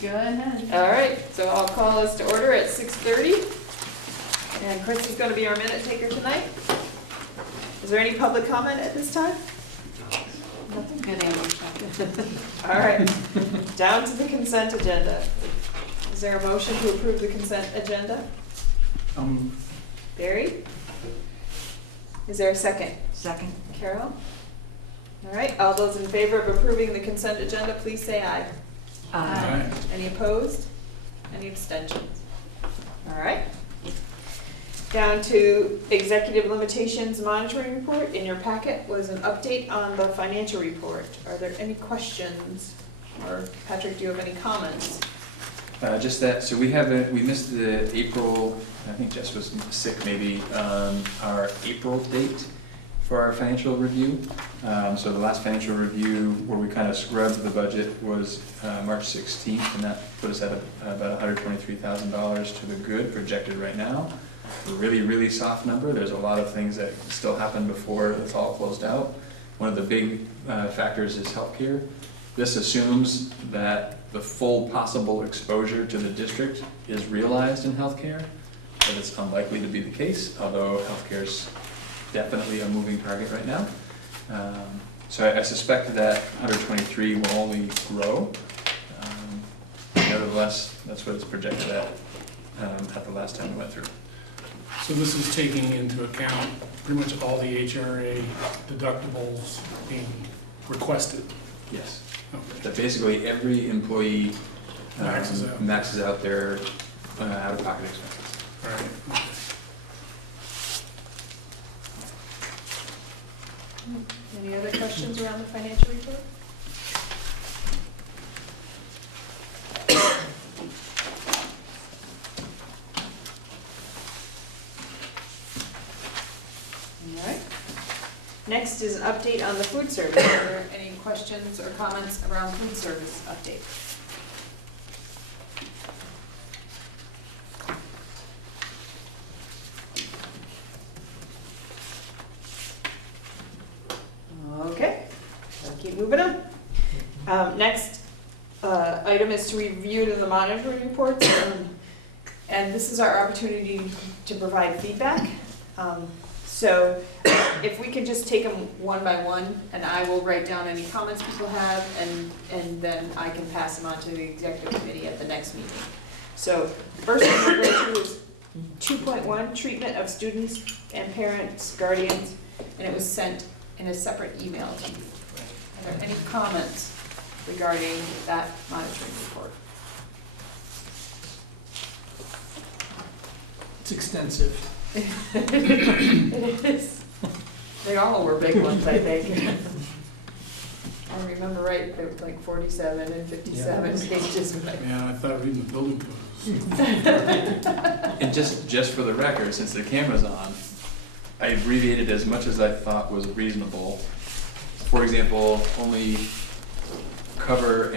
Go ahead. All right, so I'll call us to order at 6:30. And Chris is going to be our minute taker tonight. Is there any public comment at this time? Nothing? Good English. All right, down to the consent agenda. Is there a motion to approve the consent agenda? Barry? Is there a second? Second. Carol? All right, all those in favor of approving the consent agenda, please say aye. Aye. Any opposed? Any abstentions? All right. Down to executive limitations monitoring report. In your packet was an update on the financial report. Are there any questions? Or Patrick, do you have any comments? Just that, so we missed the April, I think Jess was sick maybe, our April date for our financial review. So the last financial review where we kind of scrubbed the budget was March 16th, and that put us at about $123,000 to the good projected right now. A really, really soft number. There's a lot of things that still happen before it's all closed out. One of the big factors is healthcare. This assumes that the full possible exposure to the district is realized in healthcare, but it's unlikely to be the case, although healthcare is definitely a moving target right now. So I suspect that 123 will only grow. Nevertheless, that's what it's projected at the last time we went through. So this is taking into account pretty much all the HRA deductibles being requested? Yes. Okay. That basically every employee Maxes out. their out-of-pocket expenses. All right. Okay. Any other questions around the financial report? All right. Next is an update on the food service. Are there any questions or comments around food service update? Okay, I'll keep moving on. Next item is to review the monitoring reports, and this is our opportunity to provide feedback. So if we can just take them one by one, and I will write down any comments people have, and then I can pass them on to the executive committee at the next meeting. So first one we'll go through is 2.1, treatment of students and parents, guardians, and it was sent in a separate email to you. Are there any comments regarding that monitoring report? It's extensive. It is. They all were big ones, I think. I remember right, there was like 47 and 57 pages. Yeah, I thought reading the building codes. And just for the record, since the camera's on, I abbreviated as much as I thought was reasonable. For example, only cover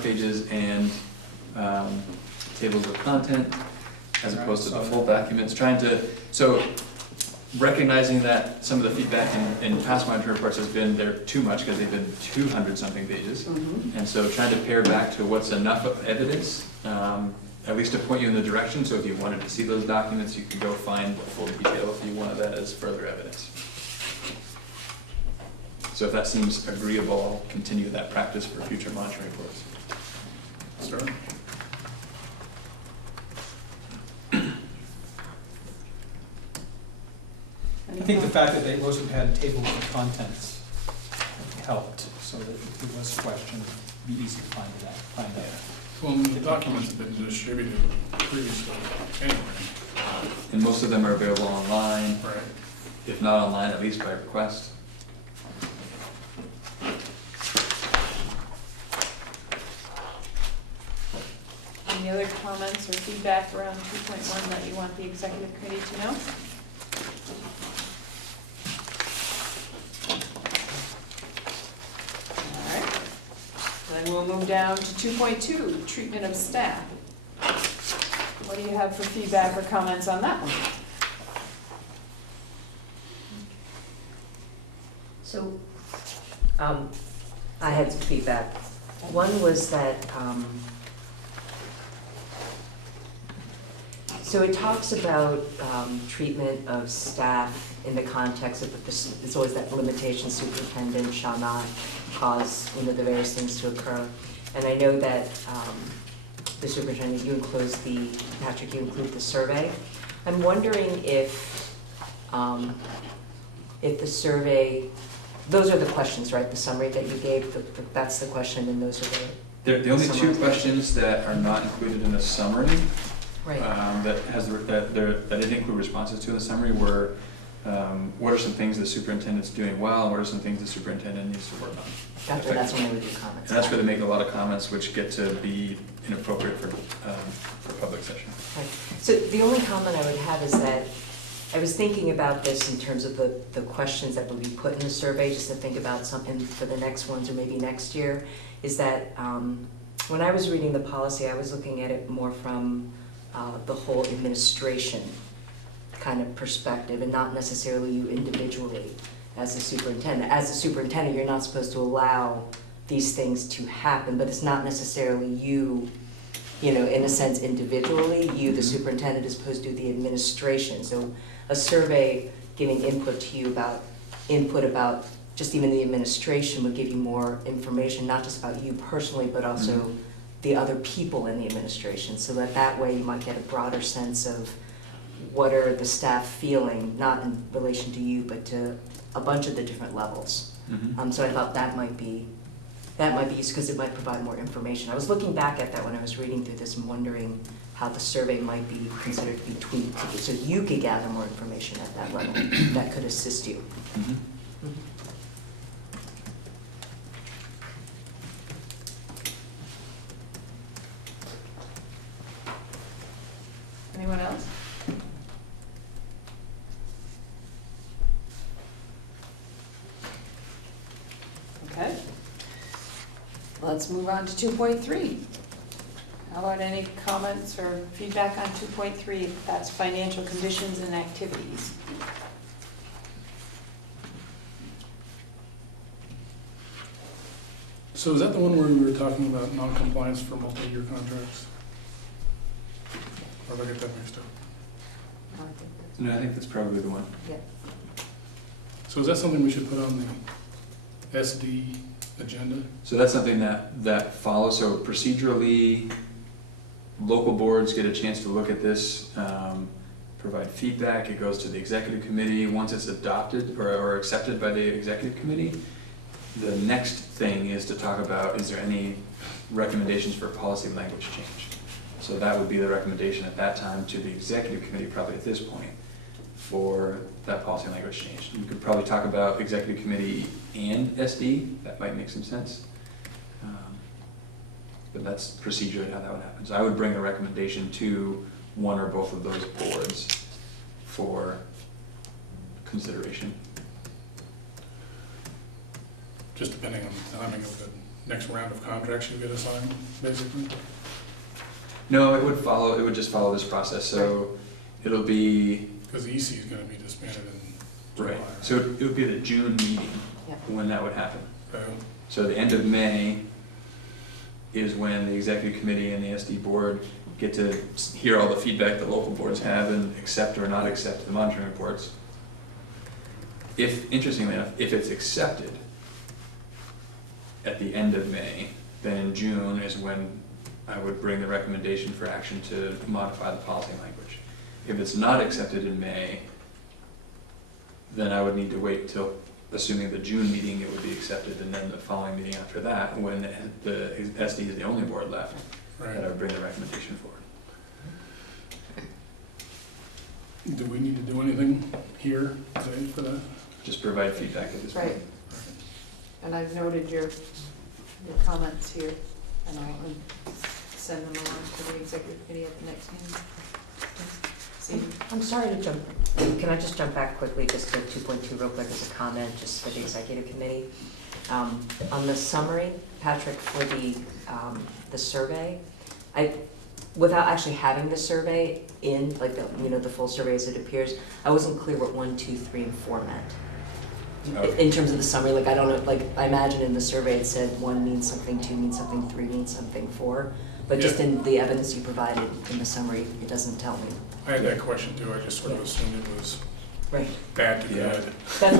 pages and tables of content, as opposed to the full documents, so recognizing that some of the feedback in past monitoring reports has been they're too much because they've been 200-something pages. Mm-hmm. And so trying to pare back to what's enough of evidence, at least to point you in the direction, so if you wanted to see those documents, you could go find the full detail if you wanted that as further evidence. So if that seems agreeable, I'll continue that practice for future monitoring reports. Sir? I think the fact that they also had tables of contents helped, so that if there was a question, it'd be easy to find out. Well, the documents have been distributed previously anyway. And most of them are available online, Right. if not online, at least by request. Any other comments or feedback around 2.1 that you want the executive committee to know? All right. Then we'll move down to 2.2, treatment of staff. What do you have for feedback or comments on that one? So, I had some feedback. One was that So it talks about treatment of staff in the context of this, it's always that limitation, superintendent shall not cause, the various things to occur. And I know that the superintendent, Patrick, you include the survey. I'm wondering if the survey, those are the questions, right? The summary that you gave, that's the question, and those are The only two questions that are not included in the summary, right. that didn't include responses to in the summary were, what are some things the superintendent's doing well, and what are some things the superintendent needs to work on? Gotcha, that's when they would do comments. And that's where they make a lot of comments which get to be inappropriate for public session. Right. So the only comment I would have is that I was thinking about this in terms of the questions that would be put in the survey, just to think about something for the next ones or maybe next year, is that when I was reading the policy, I was looking at it more from the whole administration kind of perspective, and not necessarily you individually as a superintendent. As a superintendent, you're not supposed to allow these things to happen, but it's not necessarily you, in a sense individually, you, the superintendent, is supposed to do the administration. So a survey giving input to you about just even the administration would give you more information, not just about you personally, but also the other people in the administration, so that way you might get a broader sense of what are the staff feeling, not in relation to you, but to a bunch of the different levels. So I thought that might be used because it might provide more information. I was looking back at that when I was reading through this and wondering how the survey might be considered to be tweaked so you could gather more information at that level that could assist you. Anyone else? Okay. Let's move on to 2.3. How about any comments or feedback on 2.3? That's financial conditions and activities. So is that the one where we were talking about non-compliance for multi-year contracts? Or did I get that mixed up? No, I think that's probably the one. Yeah. So is that something we should put on the SD agenda? So that's something that follows, so procedurally, local boards get a chance to look at this, provide feedback, it goes to the executive committee. Once it's adopted or accepted by the executive committee, the next thing is to talk about, is there any recommendations for policy language change? So that would be the recommendation at that time to the executive committee, probably at this point, for that policy language change. You could probably talk about executive committee and SD, that might make some sense. But that's procedurally how that would happen. So I would bring a recommendation to one or both of those boards for consideration. Just depending on the timing of the next round of contracts you get assigned, basically? No, it would just follow this process, so it'll be... Because the EC is gonna be disbanded in July. Right, so it would be the June meeting Yeah. when that would happen. Okay. So the end of May is when the executive committee and the SD board get to hear all the feedback that local boards have and accept or not accept the monitoring reports. Interestingly enough, if it's accepted at the end of May, then in June is when I would bring the recommendation for action to modify the policy language. If it's not accepted in May, then I would need to wait till, assuming the June meeting, it would be accepted, and then the following meeting after that, when the SD is the only board left, Right. that I would bring the recommendation forward. Do we need to do anything here today for that? Just provide feedback at this point. Right. And I've noted your comments here, and I'll send them along to the executive committee at the next meeting. See, I'm sorry to jump, can I just jump back quickly just to 2.2 real quick as a comment, just for the executive committee? On the summary, Patrick, for the survey, without actually having the survey in, like the full survey as it appears, I wasn't clear what 1, 2, 3, and 4 meant. Okay. in terms of the summary, like, I don't know, like, I imagine in the survey it said 1 means something, 2 means something, 3 means something, 4. But just Yeah. in the evidence you provided in the summary, it doesn't tell me. I had that question too, I just sort of assumed it was Right. bad to Yeah. good. That's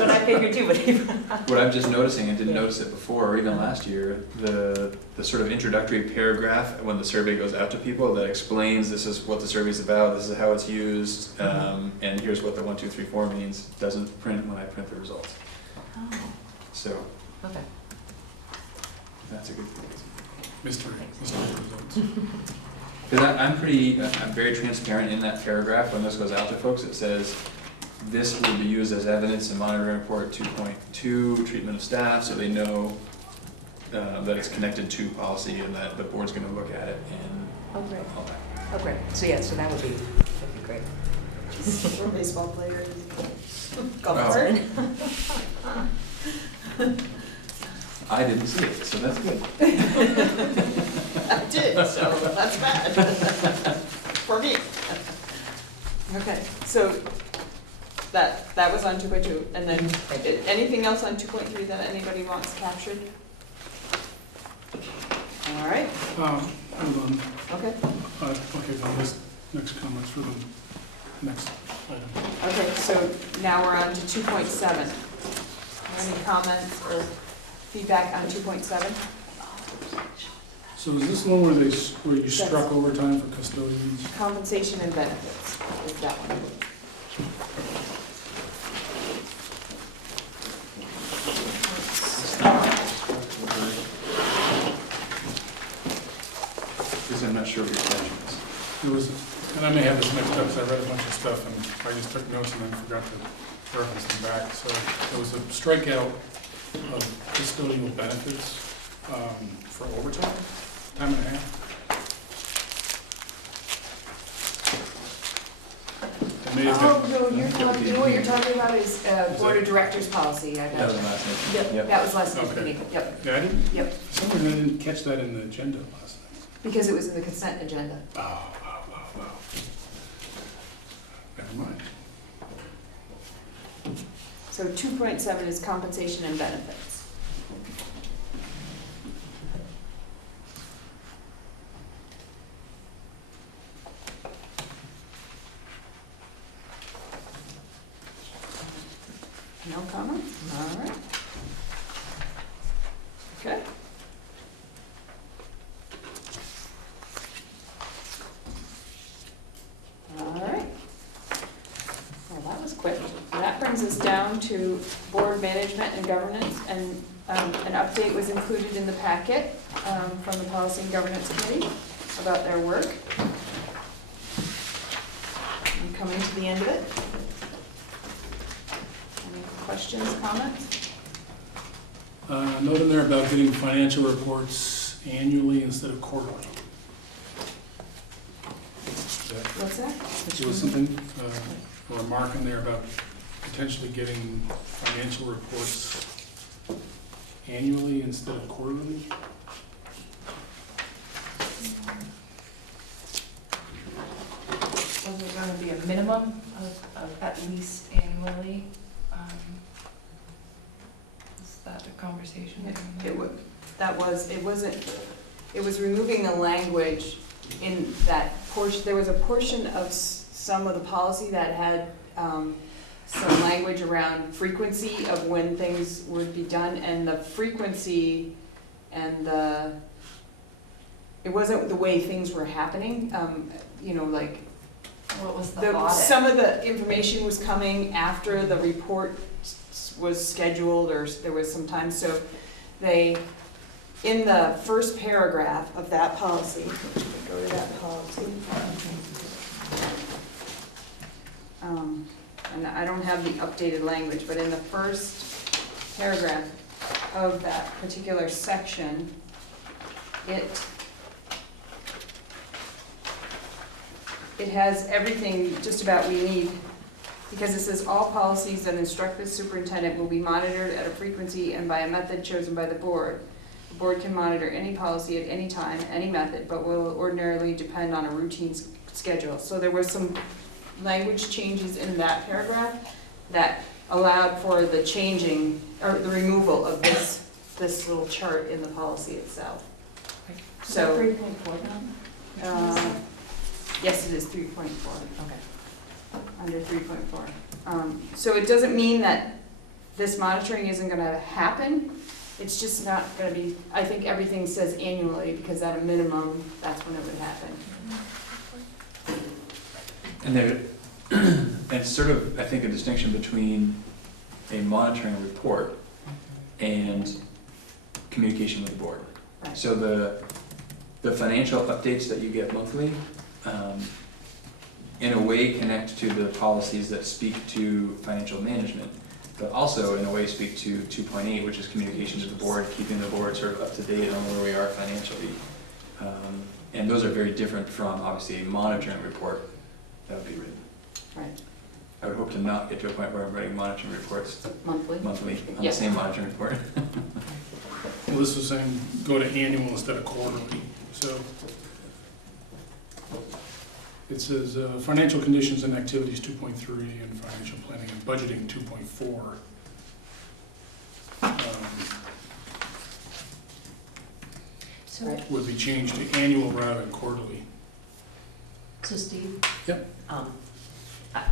what I figured too, but. What I'm just noticing, and didn't Yeah. notice it before, or even last year, the sort of introductory paragraph when the survey goes out to people that explains this is what the survey's about, this is how it's used, and here's what the 1, 2, 3, 4 means, doesn't print when I print the results. Oh, So, okay. that's a good thing. Mystery results. Because I'm very transparent in that paragraph when this goes out to folks. It says, this will be used as evidence in monitoring report 2.2, treatment of staff, so they know that it's connected to policy and that the board's gonna look at it and Oh, great. all that. Oh, great. So, yeah, so that'd be great. We're baseball players. Golf Oh. cart. I didn't see it, so that's good. I did, so that's bad. For me. Okay, so that was on 2.2, and then anything else on 2.3 that anybody wants captured? All right, Hold on, okay. okay, the next comments for the next item. Okay, so now we're on to 2.7. Any comments or feedback on 2.7? So is this the one where where you struck overtime for custodians? Compensation and benefits is that one. Because I'm not sure what your question is. There was, and I may have this mixed up, because I read a bunch of stuff and I just took notes and then forgot to reference them back. So there was a strikeout of custodial benefits for overtime, time and a half. It may have Oh, been, no, what you're talking about is Board of Directors policy, I That got was it. last night. Yep, that was last night's Okay. meeting, yep, yeah, I didn't, yep, for some reason I didn't catch that in the agenda last night. because it was in the consent agenda. Oh. Never mind. So 2.7 is compensation and benefits. No comments? All right. Okay. All right. Well, that was quick. That brings us down to board management and governance, and an update was included in the packet from the Policy and Governance Committee about their work. I'm coming to the end of it. Any questions, comments? Note in there about getting financial reports annually instead of quarterly. What's that? There was something, a remark in there about potentially getting financial reports annually instead of quarterly. Was there gonna be a minimum of at least annually? Is that a conversation? It was removing the language in that portion. There was a portion of some of the policy that had some language around frequency of when things would be done, and the frequency and it wasn't the way things were happening, like What was the audit? some of the information was coming after the report was scheduled, or there was some time, so they, in the first paragraph of that policy, go to that policy. And I don't have the updated language, but in the first paragraph of that particular section, it has everything just about we need, because it says all policies that instruct the superintendent will be monitored at a frequency and by a method chosen by the board. The board can monitor any policy at any time, any method, but will ordinarily depend on a routine schedule. So there was some language changes in that paragraph that allowed for the changing, or the removal of this little chart in the policy itself. So, 3.4 now? yes, it is 3.4. Okay. Under 3.4. So it doesn't mean that this monitoring isn't gonna happen, it's just not gonna be, I think everything says annually, because at a minimum, that's when it would happen. And there, and it's sort of, I think, a distinction between a monitoring report and communication with the board. Right. So the financial updates that you get monthly, in a way connect to the policies that speak to financial management, but also in a way speak to 2.8, which is communication to the board, keeping the board sort of up to date on where we are financially. And those are very different from, obviously, a monitoring report that would be written. Right, I would hope to not get to a point where I'm writing monitoring reports monthly. monthly on Yeah. the same monitoring report. Well, this is saying go to annual instead of quarterly, so. It says, financial conditions and activities 2.3 and financial planning and budgeting 2.4. So, Would be changed to annual rather than quarterly. So Steve? Yep.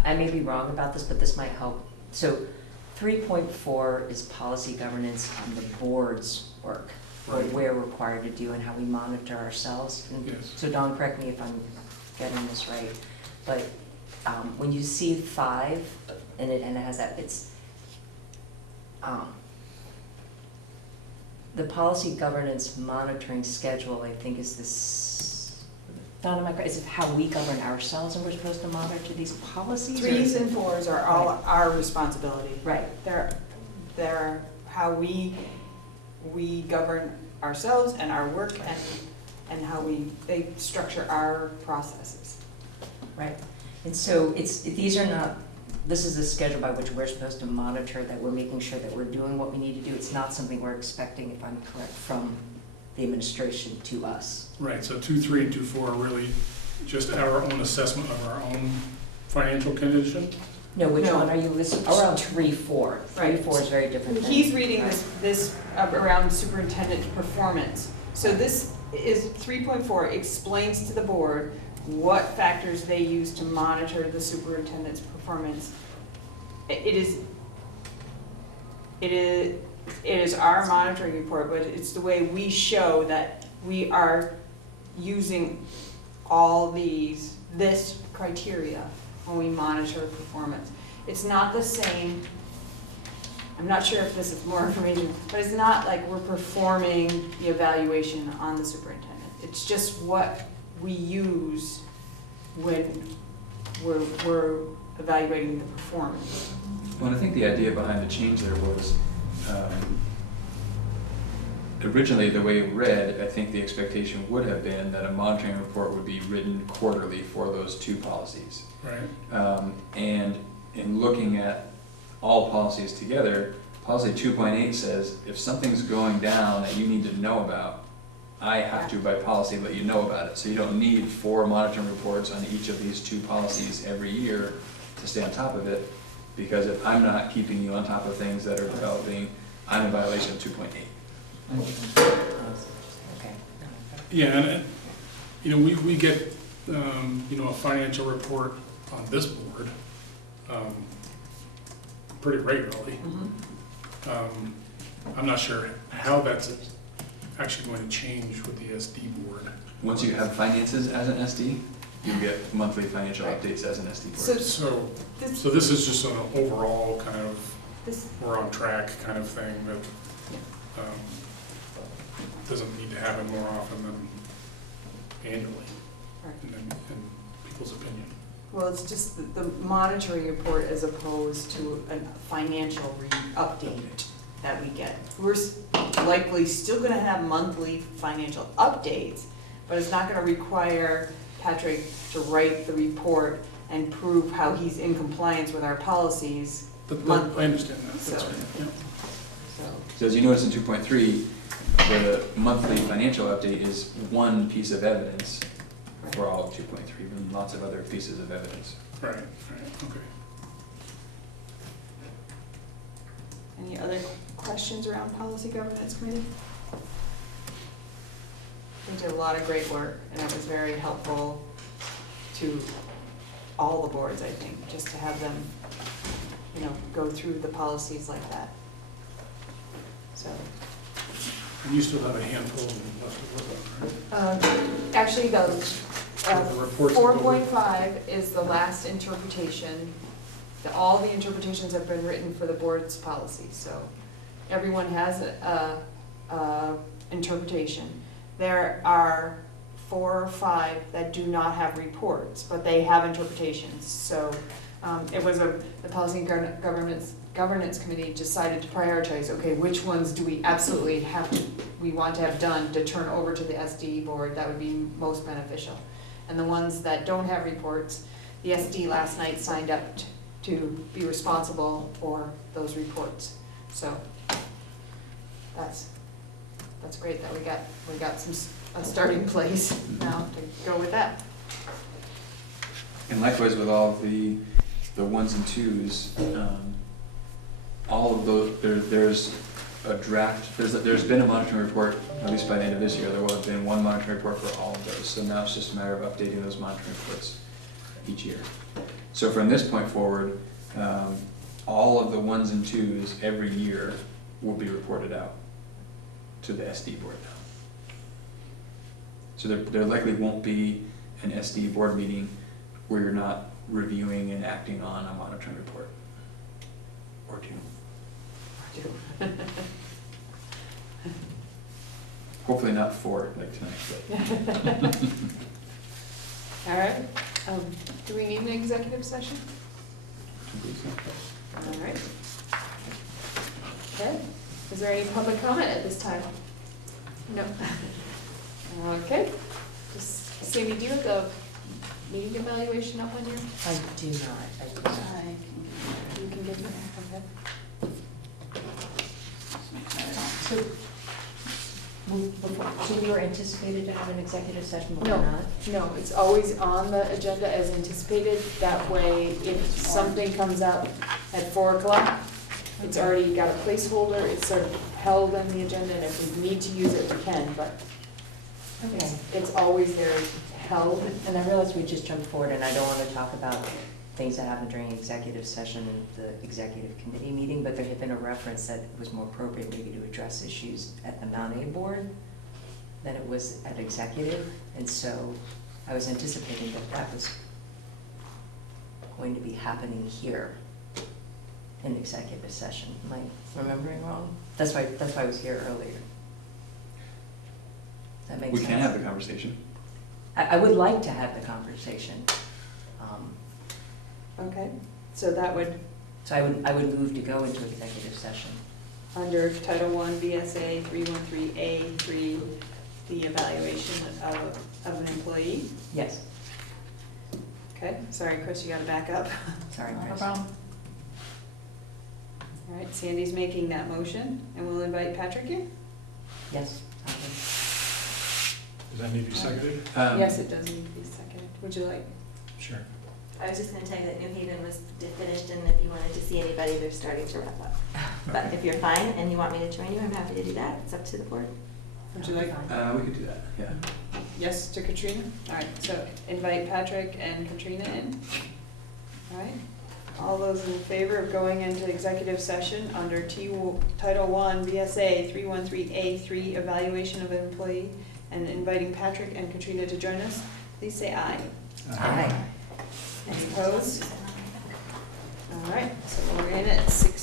I may be wrong about this, but this might help. So 3.4 is policy governance on the board's work, what Right. we're required to do and how we monitor ourselves. And Yes. so Dawn, correct me if I'm getting this right, but when you see 5, and it has that, it's, the policy governance monitoring schedule, I think, is this, Dawn, am I correct? Is it how we govern ourselves and we're supposed to monitor these policies? or 3s is it- and 4s are all our responsibility. Right, They're how we govern ourselves and our work and how they structure our processes. right. And so these are not, this is a schedule by which we're supposed to monitor that we're making sure that we're doing what we need to do. It's not something we're expecting, if I'm correct, from the administration to us. Right, so 2.3 and 2.4 are really just our own assessment of our own financial condition. No, which No. one are you listening? Around 3.4. Right. 3.4 is very different than. He's reading right. this around superintendent performance. So this is 3.4 explains to the board what factors they use to monitor the superintendent's performance. It is our monitoring report, but it's the way we show that we are using all this criteria when we monitor performance. It's not the same, I'm not sure if this is more information, but it's not like we're performing the evaluation on the superintendent. It's just what we use when we're evaluating the performance. Well, I think the idea behind the change there was, originally the way it read, I think the expectation would have been that a monitoring report would be written quarterly for those 2 policies. Right. And in looking at all policies together, policy 2.8 says, if something's going down that you need to know about, I have to, by policy, let you know about it. So you don't need 4 monitoring reports on each of these 2 policies every year to stay on top of it, because if I'm not keeping you on top of things that are developing, I'm in violation of 2.8. Okay. Yeah, and, we get, a financial report on this board, pretty regularly. I'm not sure how that's actually going to change with the SD board. Once you have finances as an SD, you get monthly financial Right. updates as an SD board. So This, this is just an overall kind of, this, we're on track kind of thing that doesn't need to happen more often than annually, right. in people's opinion. Well, it's just the monitoring report as opposed to a financial update that we get. We're likely still gonna have monthly financial updates, but it's not gonna require Patrick to write the report and prove how he's in compliance with our policies, I understand that, that's So- right, yeah. so. So as you notice in 2.3, the monthly financial update is one piece of evidence for all of 2.3, and lots of other pieces of evidence. Right, okay. Any other questions around policy governance committee? They did a lot of great work, and it was very helpful to all the boards, I think, just to have them, you know, go through the policies like that. So, And you still have a handful left to work on, right? actually, the The reports that go with- 4.5 is the last interpretation. All the interpretations have been written for the board's policy, so everyone has a interpretation. There are 4 or 5 that do not have reports, but they have interpretations. So it was the Policy and Governance Committee decided to prioritize, okay, which ones do we absolutely have to, we want to have done to turn over to the SD board that would be most beneficial. And the ones that don't have reports, the SD last night signed up to be responsible for those reports. So that's great that we got a starting place now to go with that. And likewise with all of the ones and twos, all of those, there's a draft, there's been a monitoring report, at least by the end of this year, there will have been one monitoring report for all of those. So now it's just a matter of updating those monitoring reports each year. So from this point forward, all of the ones and twos every year will be reported out to the SD board now. So there likely won't be an SD board meeting where you're not reviewing and acting on a monitoring report. Or two. Hopefully not 4 like tonight, but. All right, do we need an executive session? All right. Okay, is there any public comment at this time? No. Okay, just, Sandy, do you have the meeting evaluation up on your? I do not. You can give me, okay. So we were anticipated to have an executive session, but No. we're not? No, it's always on the agenda as anticipated. That way, if something comes up at 4 o'clock, it's already got a placeholder, it's sort of held on the agenda, and if we need to use it, we can, but Okay. it's always there held. And I realize we just jumped forward, and I don't want to talk about things that happened during executive session and the executive committee meeting, but there had been a reference that it was more appropriate maybe to address issues at the MAUSD Board than it was at executive, and so I was anticipating that that was going to be happening here in executive session. Am I remembering wrong? That's why I was here earlier. Does that make sense? We can have the conversation. I would like to have the conversation. Okay, so that would, So I would move to go into executive session. under Title I VSA 313A3, the evaluation of an employee. Yes, Okay, sorry, Chris, you gotta back up. sorry, No Chris. problem. All right, Sandy's making that motion, and we'll invite Patrick in? Yes. I Does that need to be seconded? Yes, it does need to be seconded. Would you like? Sure. I was just gonna tell you that New Haven was finished, and if you wanted to see anybody, they're starting to wrap up. But if you're fine and you want me to join you, I'm happy to do that. It's up to the board. Would you like? We could do that, yeah. Yes to Katrina? All right, so invite Patrick and Katrina in. All right, all those in favor of going into executive session under Title I VSA 313A3, evaluation of an employee, and inviting Patrick and Katrina to join us, please say aye. Aye. Any opposed? All right, so we're in at 6